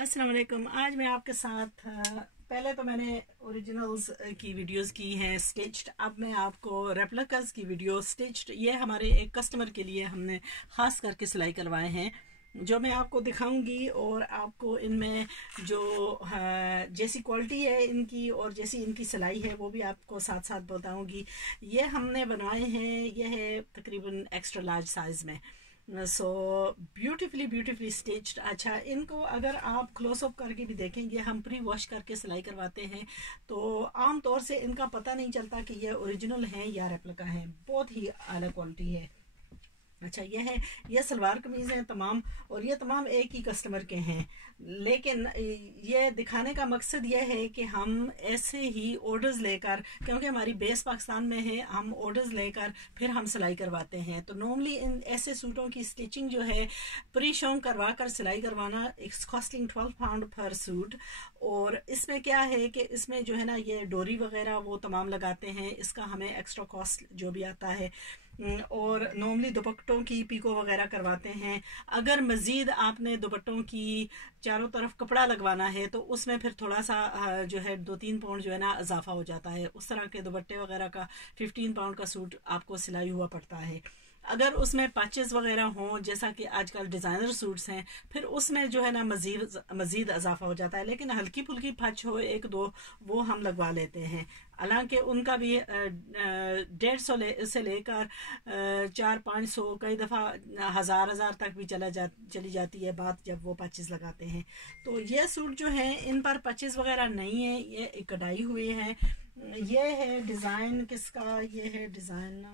अस्सलाम वालेकुम। आज मैं आपके साथ पहले तो मैंने ओरिजिनल्स की वीडियोस की हैं स्टिच्ड, अब मैं आपको रेप्लिकास की वीडियो स्टिच्ड ये हमारे एक कस्टमर के लिए हमने ख़ास करके सिलाई करवाए हैं जो मैं आपको दिखाऊंगी। और आपको इनमें जो जैसी क्वालिटी है इनकी और जैसी इनकी सिलाई है वो भी आपको साथ साथ बताऊंगी। ये हमने बनाए हैं, ये है तकरीबन एक्स्ट्रा लार्ज साइज़ में। So beautifully stitched. अच्छा, इनको अगर आप क्लोजअप करके भी देखेंगे, हम प्री वॉश करके सिलाई करवाते हैं तो आम तौर से इनका पता नहीं चलता कि ये ओरिजिनल हैं या रेप्लिका हैं। बहुत ही आला क्वालिटी है। अच्छा, ये सलवार कमीज़ हैं तमाम, और ये तमाम एक ही कस्टमर के हैं, लेकिन ये दिखाने का मकसद ये है कि हम ऐसे ही ऑर्डर्स लेकर, क्योंकि हमारी बेस पाकिस्तान में है, हम ऑर्डर्स लेकर फिर हम सिलाई करवाते हैं। तो नॉर्मली इन ऐसे सूटों की स्टिचिंग जो है प्री शोंग करवा कर सिलाई करवाना इट्स कॉस्टिंग £12 पर सूट। और इसमें क्या है कि इसमें जो है ना ये डोरी वगैरह वो तमाम लगाते हैं, इसका हमें एक्स्ट्रा कॉस्ट जो भी आता है। और नॉर्मली दुपट्टों की पीको वगैरह करवाते हैं। अगर मज़ीद आपने दुपट्टों की चारों तरफ कपड़ा लगवाना है तो उसमें फिर थोड़ा सा जो है 2-3 पाउंड जो है ना इजाफा हो जाता है। उस तरह के दुपट्टे वगैरह का 15 पाउंड का सूट आपको सिलाई हुआ पड़ता है। अगर उसमें पैचेस वगैरह हों जैसा कि आजकल डिज़ाइनर सूट्स हैं, फिर उसमें जो है ना मज़ीद इजाफा हो जाता है। लेकिन हल्की फुल्की पच हो एक दो वो हम लगवा लेते हैं। हालांकि उनका भी 150 से लेकर 400-500 कई दफ़ा हज़ार तक भी चली जाती है बात जब वो पैचेस लगाते हैं। तो ये सूट जो है इन पर पैचेस वगैरह नहीं है, ये कढ़ाई हुई है। ये है डिज़ाइन किसका, ये है डिज़ाइन।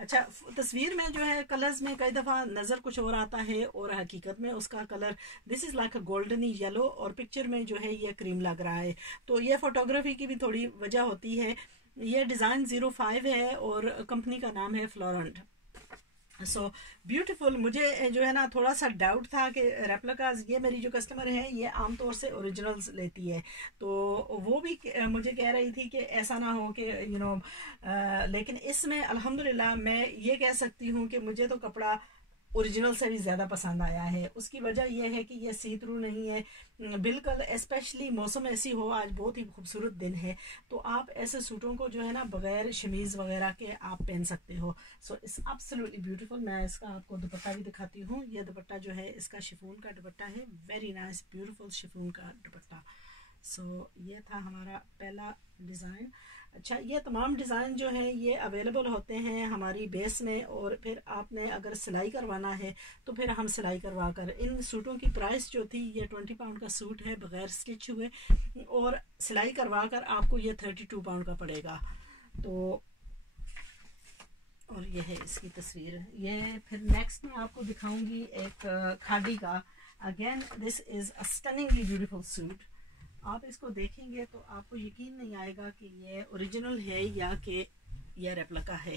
अच्छा, तस्वीर में जो है कलर्स में कई दफ़ा नज़र कुछ और आता है और हकीकत में उसका colour this is like a goldeny yellow, और पिक्चर में जो है ये क्रीम लग रहा है। तो ये फोटोग्राफी की भी थोड़ी वजह होती है। ये डिज़ाइन 05 है और कंपनी का नाम है फ्लोरेंट। So beautiful. मुझे जो है ना थोड़ा सा डाउट था कि रेप्लिकास, ये मेरी जो कस्टमर है ये आमतौर से ओरिजिनल्स लेती है, तो वो भी मुझे कह रही थी कि ऐसा ना हो कि लेकिन इसमें अल्हम्दुलिल्लाह मैं ये कह सकती हूँ कि मुझे तो कपड़ा ओरिजिनल से भी ज़्यादा पसंद आया है। उसकी वजह यह है कि ये सी थ्रू नहीं है बिल्कुल, स्पेशली मौसम ऐसी हो, आज बहुत ही खूबसूरत दिन है, तो आप ऐसे सूटों को जो है ना बगैर शमीज़ वगैरह के आप पहन सकते हो। So it's absolutely beautiful. मैं इसका आपको दुपट्टा भी दिखाती हूँ। ये दुपट्टा जो है इसका शिफॉन का दुपट्टा है, वेरी नाइस ब्यूटीफुल शिफॉन का दुपट्टा। सो ये था हमारा पहला डिज़ाइन। अच्छा, ये तमाम डिज़ाइन जो हैं ये अवेलेबल होते हैं हमारी बेस में, और फिर आपने अगर सिलाई करवाना है तो फिर हम सिलाई करवा कर, इन सूटों की प्राइस जो थी, ये 20 पाउंड का सूट है बग़ैर स्टिच हुए, और सिलाई करवा कर आपको ये 32 पाउंड का पड़ेगा। तो और ये है इसकी तस्वीर। ये फिर नेक्स्ट मैं आपको दिखाऊंगी एक खादी का। Again this is a stunningly beautiful suit. आप इसको देखेंगे तो आपको यकीन नहीं आएगा कि ये ओरिजिनल है या कि ये रेप्लिका है।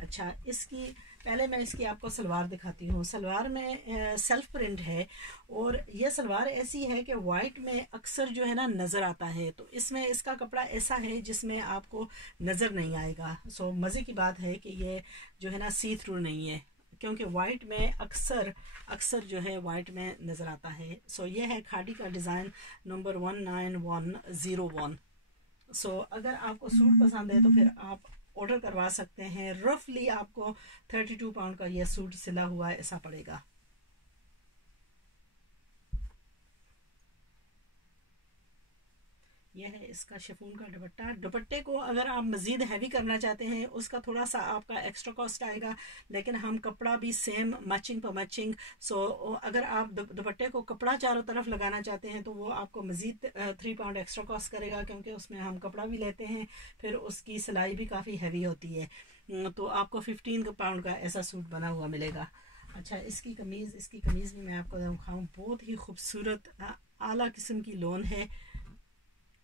अच्छा, इसकी पहले मैं इसकी आपको सलवार दिखाती हूँ। सलवार में सेल्फ प्रिंट है, और ये सलवार ऐसी है कि वाइट में अक्सर जो है ना नज़र आता है, तो इसमें इसका कपड़ा ऐसा है जिसमें आपको नज़र नहीं आएगा। सो मज़े की बात है कि ये जो है ना सी थ्रू नहीं है, क्योंकि वाइट में अक्सर जो है वाइट में नज़र आता है। सो ये है खादी का डिज़ाइन नंबर 19101। सो अगर आपको सूट पसंद है तो फिर आप ऑर्डर करवा सकते हैं। रफली आपको 32 पाउंड का ये सूट सिला हुआ ऐसा पड़ेगा। यह है इसका शिफॉन का दुपट्टा। दुपट्टे को अगर आप मज़ीद हैवी करना चाहते हैं उसका थोड़ा सा आपका एक्स्ट्रा कॉस्ट आएगा, लेकिन हम कपड़ा भी सेम मैचिंग पर मैचिंग। सो अगर आप दुपट्टे को कपड़ा चारों तरफ लगाना चाहते हैं तो वो आपको मज़ीद 3 पाउंड एक्स्ट्रा कॉस्ट करेगा, क्योंकि उसमें हम कपड़ा भी लेते हैं, फिर उसकी सिलाई भी काफ़ी हैवी होती है। तो आपको 15 पाउंड का ऐसा सूट बना हुआ मिलेगा। अच्छा, इसकी कमीज़ भी मैं आपको दिखाऊँ। बहुत ही खूबसूरत आला किस्म की लोन है,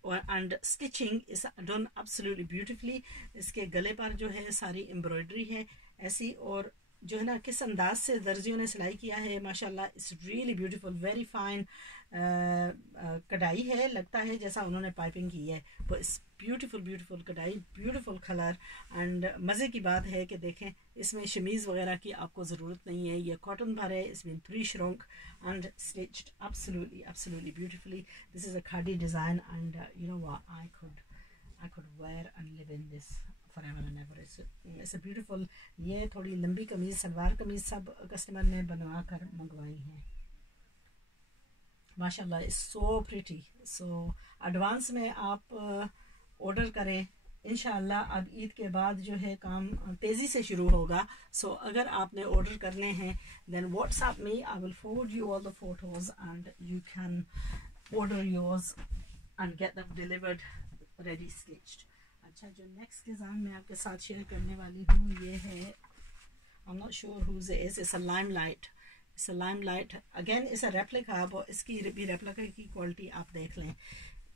और and stitching is done absolutely beautifully. इसके गले पर जो है सारी एम्ब्रॉयडरी है ऐसी, और जो है ना किस अंदाज से दर्जियों ने सिलाई किया है, माशाल्लाह it's really beautiful, very fine कढ़ाई है, लगता है जैसा उन्होंने पाइपिंग की है। वो इस ब्यूटीफुल ब्यूटीफुल कढ़ाई, ब्यूटीफुल कलर। एंड मज़े की बात है कि देखें इसमें शमीज़ वगैरह की आपको ज़रूरत नहीं है, ये कॉटन भर है, it's been pre shrunk and stitched absolutely absolutely beautifully. This is a khadi design and you know what, I could wear and live in this forever and ever. It's a beautiful। ये थोड़ी लंबी कमीज़, सलवार कमीज़ सब customer ने बनवा कर मंगवाई हैं। माशाल्लाह is so pretty. So advance में आप ऑर्डर करें, इंशाल्लाह अब ईद के बाद जो है काम तेज़ी से शुरू होगा। सो अगर आपने ऑर्डर करने हैं then WhatsApp me, I will forward you all the photos and you can order yours and get them delivered ready stitched. अच्छा, जो नेक्स्ट डिज़ाइन मैं आपके साथ शेयर करने वाली हूँ ये है, I am not sure whose it's a Limelight. It's a Limelight, again it's a replica. इसकी भी रेप्लिका की क्वालिटी आप देख लें।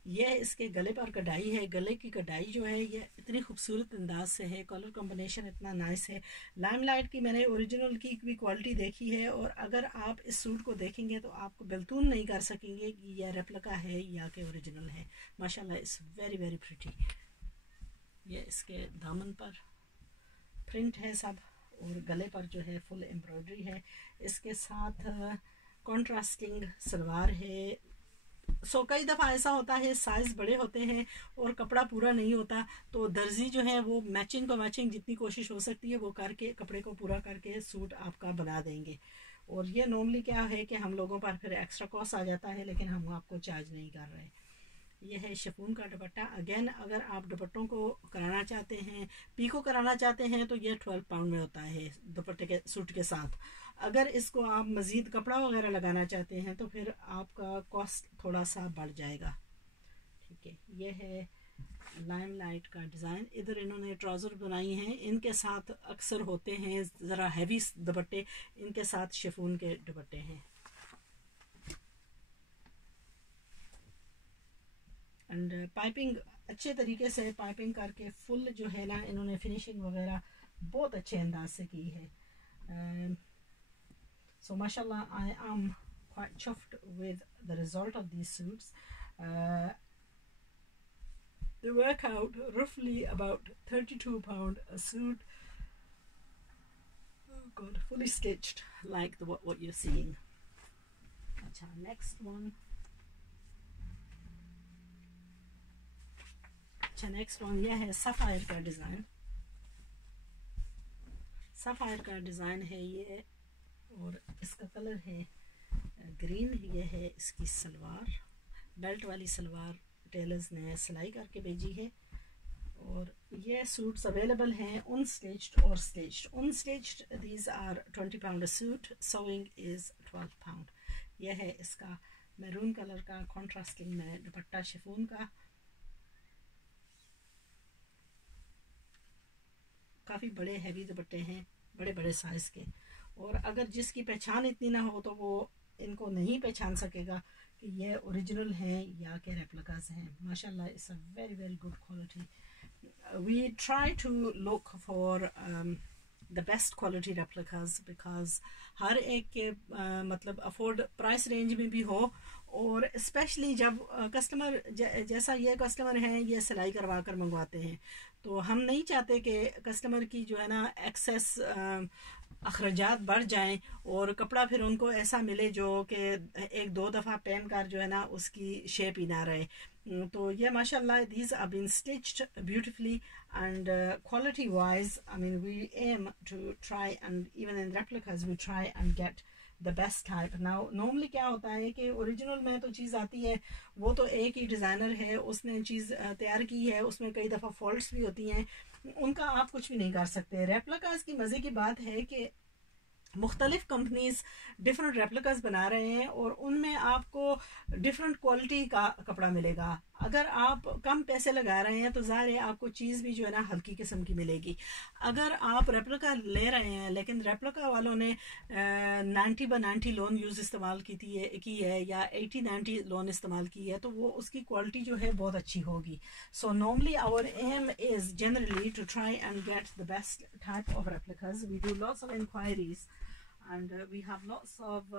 ये इसके गले पर कढ़ाई है, गले की कढ़ाई जो है ये इतनी खूबसूरत अंदाज से है, कलर कॉम्बिनेशन इतना नाइस है। लाइमलाइट की मैंने ओरिजिनल की भी क्वालिटी देखी है, और अगर आप इस सूट को देखेंगे तो आपको बिल्कुल नहीं कर सकेंगे कि यह रेप्लिका है या कि ओरिजिनल है। माशाल्लाह इट्स वेरी वेरी प्रिटी। ये इसके दामन पर प्रिंट है सब, और गले पर जो है फुल एम्ब्रॉयडरी है। इसके साथ कॉन्ट्रास्टिंग सलवार है। सो कई दफ़ा ऐसा होता है साइज़ बड़े होते हैं और कपड़ा पूरा नहीं होता, तो दर्जी जो है वो मैचिंग को मैचिंग जितनी कोशिश हो सकती है वो करके कपड़े को पूरा करके सूट आपका बना देंगे। और ये नॉर्मली क्या है कि हम लोगों पर फिर एक्स्ट्रा कॉस्ट आ जाता है, लेकिन हम आपको चार्ज नहीं कर रहे। ये है शिफॉन का दुपट्टा। अगेन अगर आप दुपट्टों को कराना चाहते हैं, पीको कराना चाहते हैं, तो ये 12 पाउंड में होता है दुपट्टे के सूट के साथ। अगर इसको आप मज़ीद कपड़ा वगैरह लगाना चाहते हैं तो फिर आपका कॉस्ट थोड़ा सा बढ़ जाएगा। ठीक है, ये है लाइमलाइट का डिज़ाइन। इधर इन्होंने ट्राउज़र बनाई हैं, इनके साथ अक्सर होते हैं ज़रा हैवी दुपट्टे, इनके साथ शिफॉन के दुपट्टे हैं। एंड पाइपिंग अच्छे तरीके से पाइपिंग करके फुल जो है ना इन्होंने फिनिशिंग वगैरह बहुत अच्छे अंदाज से की है। So mashallah, I am quite chuffed with the result of these suits. They work out roughly about £32 a suit. Oh God, fully stitched like what you're seeing. Acha, next one. Acha, next one. यह है sapphire का design. Sapphire का design है ये, और इसका colour है green. ये है इसकी सलवार, बेल्ट वाली सलवार टेलर्स ने सिलाई करके भेजी है। और ये सूट्स अवेलेबल हैं अनस्टिच्ड और stitched. Unstitched these are £20 a suit, sewing इज़ £12। यह है इसका मैरून कलर का कॉन्ट्रास्टिंग में दुपट्टा शिफॉन का। काफ़ी बड़े हैवी दुपट्टे हैं, बड़े बड़े साइज़ के। और अगर जिसकी पहचान इतनी ना हो तो वो इनको नहीं पहचान सकेगा कि ये ओरिजिनल हैं या कि रेप्लिकास हैं। माशाल्लाह it's a very very good quality. We try to look for the best quality replicas, because हर एक के मतलब अफोर्ड प्राइस रेंज में भी हो, और स्पेशली जब कस्टमर जैसा ये कस्टमर हैं ये सिलाई करवा कर मंगवाते हैं, तो हम नहीं चाहते कि कस्टमर की जो है ना एक्सेस अखराजात बढ़ जाएं और कपड़ा फिर उनको ऐसा मिले जो कि एक दो दफ़ा पहन कर जो है ना उसकी शेप ही ना रहे। तो ये माशाल्लाह these are been stitched beautifully and quality wise I mean we aim to try and even in replicas we try and get the best type। now normally क्या होता है कि ओरिजिनल में तो चीज़ आती है, वो तो एक ही डिज़ाइनर है उसने चीज़ तैयार की है, उसमें कई दफ़ा फॉल्ट्स भी होती हैं, उनका आप कुछ भी नहीं कर सकते। रेप्लिकास की मज़े की बात है कि मुख्तलिफ कंपनीज डिफरेंट रेप्लिकास बना रहे हैं और उनमें आपको डिफरेंट क्वालिटी का कपड़ा मिलेगा। अगर आप कम पैसे लगा रहे हैं तो ज़ाहिर है आपको चीज़ भी जो है ना हल्की किस्म की मिलेगी। अगर आप रेप्लिका ले रहे हैं लेकिन रेप्लिका वालों ने 90/90 लोन इस्तेमाल की है या 80/90 लोन इस्तेमाल की है, तो वो उसकी क्वालिटी जो है बहुत अच्छी होगी। So normally our aim is generally to try and get the best type of replicas. We do lots of inquiries and we have lots of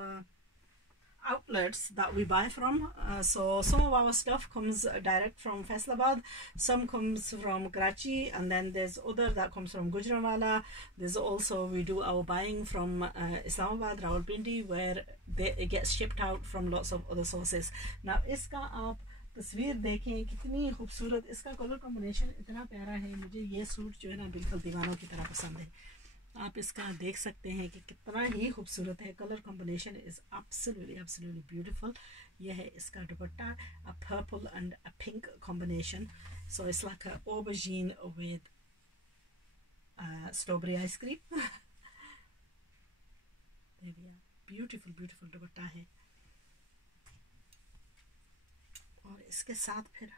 outlets that we buy from. So some of our stuff comes direct from Faisalabad, some comes from Karachi, and then there's other that comes from Gujranwala. There's also we do our buying from Islamabad, Rawalpindi, where it gets shipped out from lots of other sources. Now iska aap तस्वीर देखें कितनी खूबसूरत, इसका colour combination इतना प्यारा है। मुझे ये सूट जो है ना बिल्कुल दीवानों की तरह पसंद है। आप इसका देख सकते हैं कि कितना ही खूबसूरत है। Colour combination is absolutely beautiful. यह है इसका dupatta, a purple and a pink combination. So it's like a aubergine with strawberry ice cream. Beautiful dupatta है। और इसके साथ फिर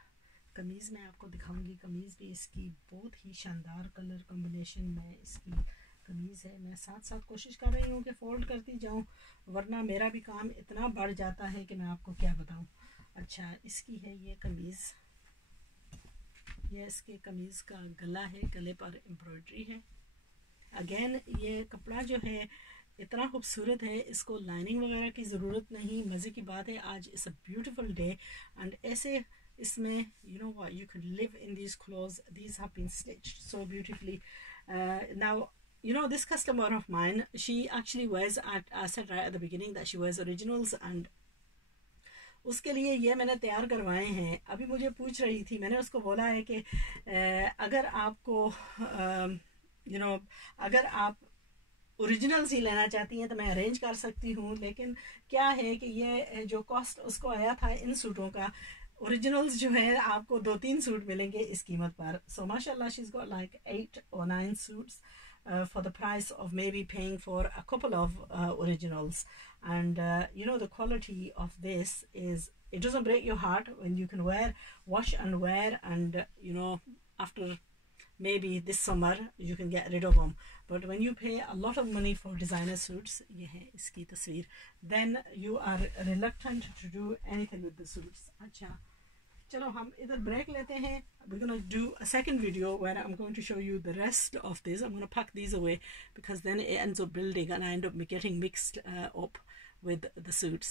कमीज़ मैं आपको दिखाऊंगी। कमीज़ भी इसकी बहुत ही शानदार कलर कॉम्बिनेशन में इसकी कमीज़ है। मैं साथ साथ कोशिश कर रही हूँ कि फ़ोल्ड करती जाऊँ, वरना मेरा भी काम इतना बढ़ जाता है कि मैं आपको क्या बताऊँ। अच्छा, इसकी है ये कमीज़, ये इसके कमीज़ का गला है, गले पर एम्ब्रॉयडरी है। अगेन ये कपड़ा जो है इतना खूबसूरत है, इसको लाइनिंग वगैरह की ज़रूरत नहीं। मज़े की बात है आज it's a beautiful day and ऐसे इसमें you know what you can live in these clothes, these have been stitched so beautifully. Now you know, this customer of mine, she actually wears, I said right at the beginning that she wears originals, and उसके लिए ये मैंने तैयार करवाए हैं। अभी मुझे पूछ रही थी, मैंने उसको बोला है कि अगर आपको you know, अगर आप ओरिजिनल्स ही लेना चाहती हैं तो मैं अरेंज कर सकती हूँ, लेकिन क्या है कि ये जो कॉस्ट उसको आया था इन सूटों का, ओरिजिनल्स जो है आपको 2-3 सूट मिलेंगे इस कीमत पर। सो माशाल्लाह she is got like 8 or 9 suits for the price of maybe paying for a couple of originals. And you know, the quality of this is, it doesn't break your heart when you can wash and wear, and you know, after maybe this summer you can get rid of them. But when you pay a lot of money for designer suits, ये है इसकी तस्वीर, then you are reluctant to do anything with the suits. अच्छा, चलो हम इधर break लेते हैं। We're going to do a second video where I'm going to show you the rest of this. I'm going to pack these away because then it ends up building and I end up getting mixed up with the suits.